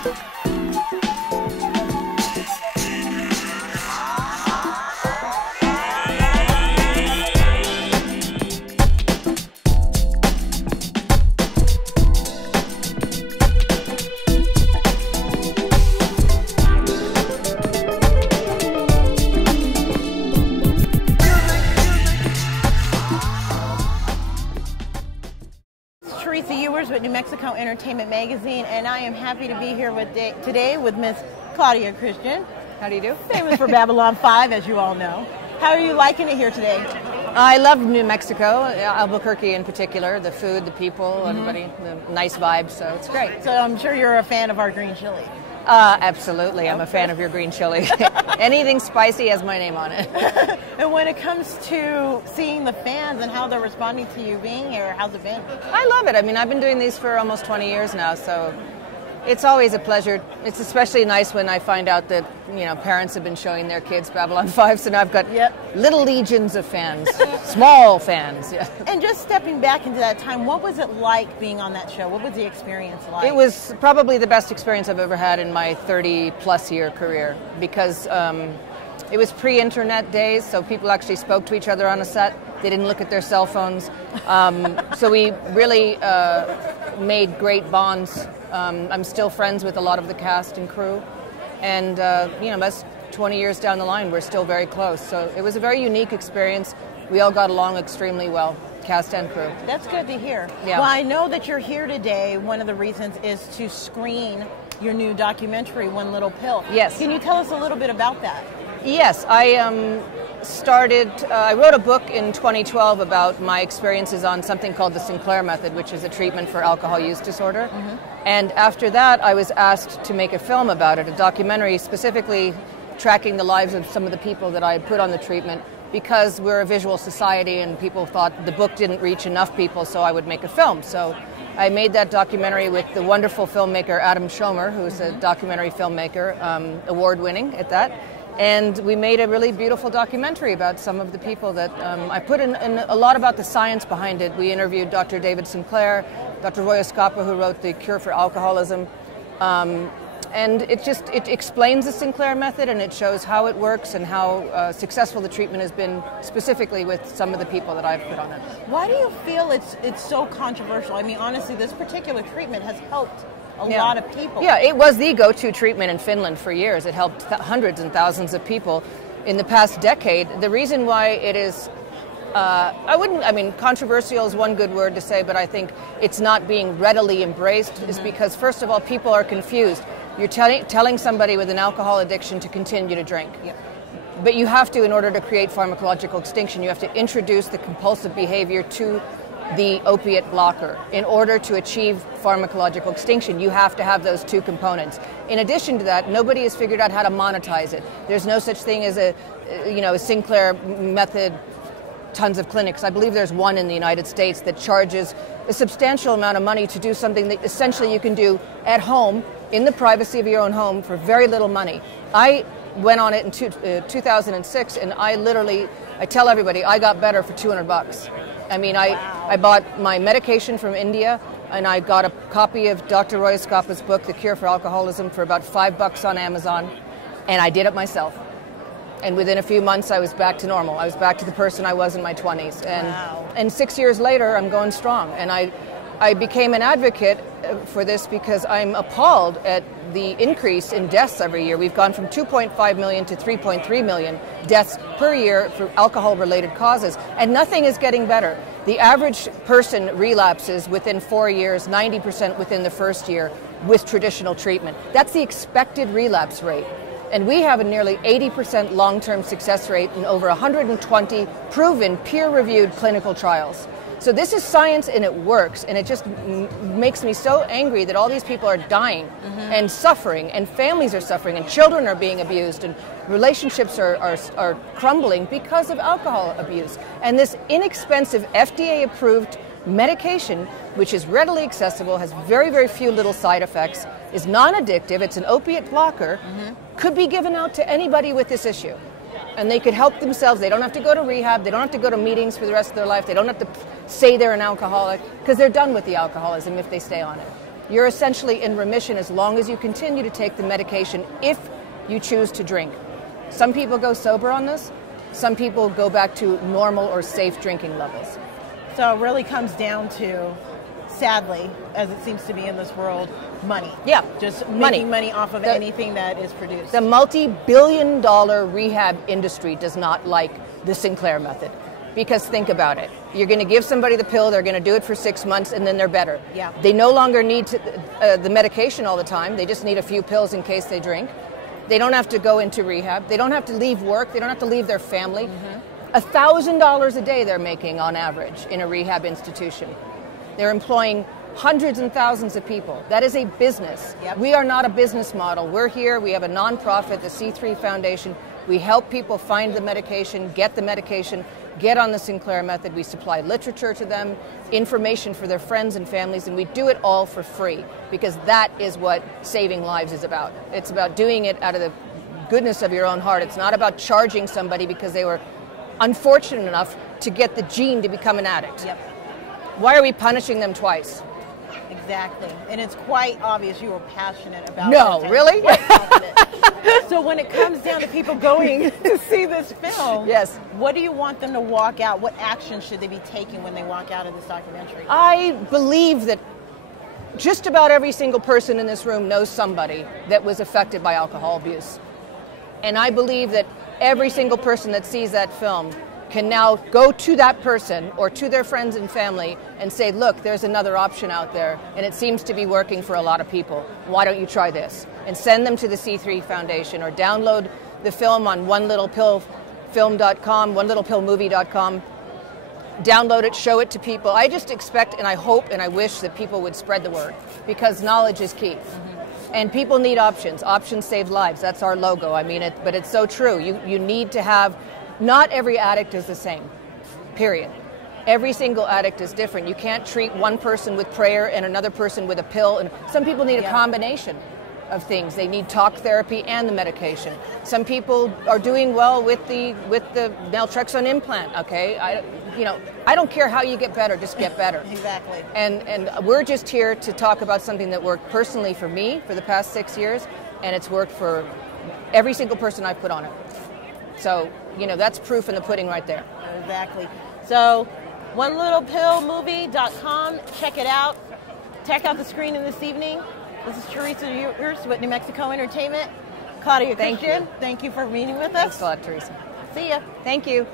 Teresa Ewers with New Mexico Entertainment Magazine, and I am happy to be here today with Miss Claudia Christian. How do you do? Famous for Babylon 5, as you all know. How are you liking it here today? I love New Mexico, Albuquerque in particular, the food, the people, everybody, the nice vibes, so it's great. So I'm sure you're a fan of our green chili. Absolutely, I'm a fan of your green chili. Anything spicy has my name on it. And when it comes to seeing the fans and how they're responding to you being here, how's it been? I love it. I mean, I've been doing these for almost 20 years now, so it's always a pleasure. It's especially nice when I find out that, you know, parents have been showing their kids Babylon 5, so now I've got little legions of fans, small fans. Yeah. And just stepping back into that time, what was it like being on that show? What was the experience like? It was probably the best experience I've ever had in my 30-plus year career, because it was pre-internet days, so people actually spoke to each other on a set. They didn't look at their cell phones. So we really made great bonds. I'm still friends with a lot of the cast and crew. And, you know, that's 20 years down the line, we're still very close. So it was a very unique experience. We all got along extremely well, cast and crew. That's good to hear. Yeah. Well, I know that you're here today. One of the reasons is to screen your new documentary, One Little Pill. Yes. Can you tell us a little bit about that? Yes, I wrote a book in 2012 about my experiences on something called the Sinclair Method, which is a treatment for alcohol use disorder. And after that, I was asked to make a film about it, a documentary specifically tracking the lives of some of the people that I had put on the treatment, because we're a visual society and people thought the book didn't reach enough people, so I would make a film. So I made that documentary with the wonderful filmmaker Adam Schomer, who's a documentary filmmaker, award-winning at that. And we made a really beautiful documentary about some of the people that I put in a lot about the science behind it. We interviewed Dr. David Sinclair, Dr. Roy Escapa, who wrote The Cure for Alcoholism. And it explains the Sinclair method, and it shows how it works and how successful the treatment has been, specifically with some of the people that I've put on it. Why do you feel it's so controversial? I mean, honestly, this particular treatment has helped a lot of people. Yeah, it was the go-to treatment in Finland for years. It helped hundreds and thousands of people in the past decade. The reason why it is, controversial is one good word to say, but I think it's not being readily embraced is because, first of all, people are confused. You're telling somebody with an alcohol addiction to continue to drink. Yeah. But you have to, in order to create pharmacological extinction, you have to introduce the compulsive behavior to the opiate blocker. In order to achieve pharmacological extinction, you have to have those two components. In addition to that, nobody has figured out how to monetize it. There's no such thing as a Sinclair method, tons of clinics. I believe there's one in the United States that charges a substantial amount of money to do something that essentially you can do at home, in the privacy of your own home, for very little money. I went on it in 2006, and I tell everybody, I got better for $200. I mean, I bought my medication from India, and I got a copy of Dr. Roy Escapa's book, The Cure for Alcoholism, for about $5 on Amazon, and I did it myself. And within a few months, I was back to normal. I was back to the person I was in my 20s. And 6 years later, I'm going strong. And I became an advocate for this because I'm appalled at the increase in deaths every year. We've gone from 2.5 million to 3.3 million deaths per year for alcohol-related causes, and nothing is getting better. The average person relapses within 4 years, 90% within the first year with traditional treatment. That's the expected relapse rate. And we have a nearly 80% long-term success rate in over 120 proven, peer-reviewed clinical trials. So this is science, and it works, and it just makes me so angry that all these people are dying and suffering, and families are suffering, and children are being abused, and relationships are crumbling because of alcohol abuse. And this inexpensive FDA-approved medication, which is readily accessible, has very, very few little side effects, is non-addictive, it's an opiate blocker, could be given out to anybody with this issue. And they could help themselves. They don't have to go to rehab. They don't have to go to meetings for the rest of their life. They don't have to say they're an alcoholic, because they're done with the alcoholism if they stay on it. you're essentially in remission as long as you continue to take the medication if you choose to drink. Some people go sober on this. Some people go back to normal or safe drinking levels. So it really comes down to, sadly, as it seems to be in this world, money. Yeah, just making money off of anything that is produced. The multi-billion-dollar rehab industry does not like the Sinclair method. Because think about it. You're going to give somebody the pill, they're going to do it for 6 months, and then they're better. Yeah. They no longer need the medication all the time. They just need a few pills in case they drink. They don't have to go into rehab. They don't have to leave work. They don't have to leave their family. $1,000 a day they're making on average in a rehab institution. They're employing hundreds and thousands of people. That is a business. Yep. We are not a business model. We're here. We have a nonprofit, the C3 Foundation. We help people find the medication, get the medication, get on the Sinclair method. We supply literature to them, information for their friends and families, and we do it all for free because that is what saving lives is about. It's about doing it out of the goodness of your own heart. It's not about charging somebody because they were unfortunate enough to get the gene to become an addict. Yep. Why are we punishing them twice? Exactly. And it's quite obvious you were passionate about No, it. really? So when it comes down to people going to see this film, yes, what do you want them to walk out? What action should they be taking when they walk out of this documentary? I believe that just about every single person in this room knows somebody that was affected by alcohol abuse. And I believe that every single person that sees that film can now go to that person or to their friends and family and say, look, there's another option out there, and it seems to be working for a lot of people. Why don't you try this? And send them to the C3 Foundation or download the film on onelittlepillfilm.com, onelittlepillmovie.com. Download it, show it to people. I just expect and I hope and I wish that people would spread the word because knowledge is key. And people need options. Options save lives. That's our logo. I mean, but it's so true. You need to have. Not every addict is the same, period. Every single addict is different. You can't treat one person with prayer and another person with a pill. And some people need a combination of things. They need talk therapy and the medication. Some people are doing well with the naltrexone implant. Okay, I don't care how you get better, just get better. Exactly. And we're just here to talk about something that worked personally for me for the past 6 years, and it's worked for every single person I've put on it. So, that's proof in the pudding right there. Exactly. So, onelittlepillmovie.com. Check it out. Check out the screening this evening. This is Teresa Ewers with New Mexico Entertainment. Claudia Christian, thank you for meeting with us. Thanks a lot, Teresa. See ya. Thank you.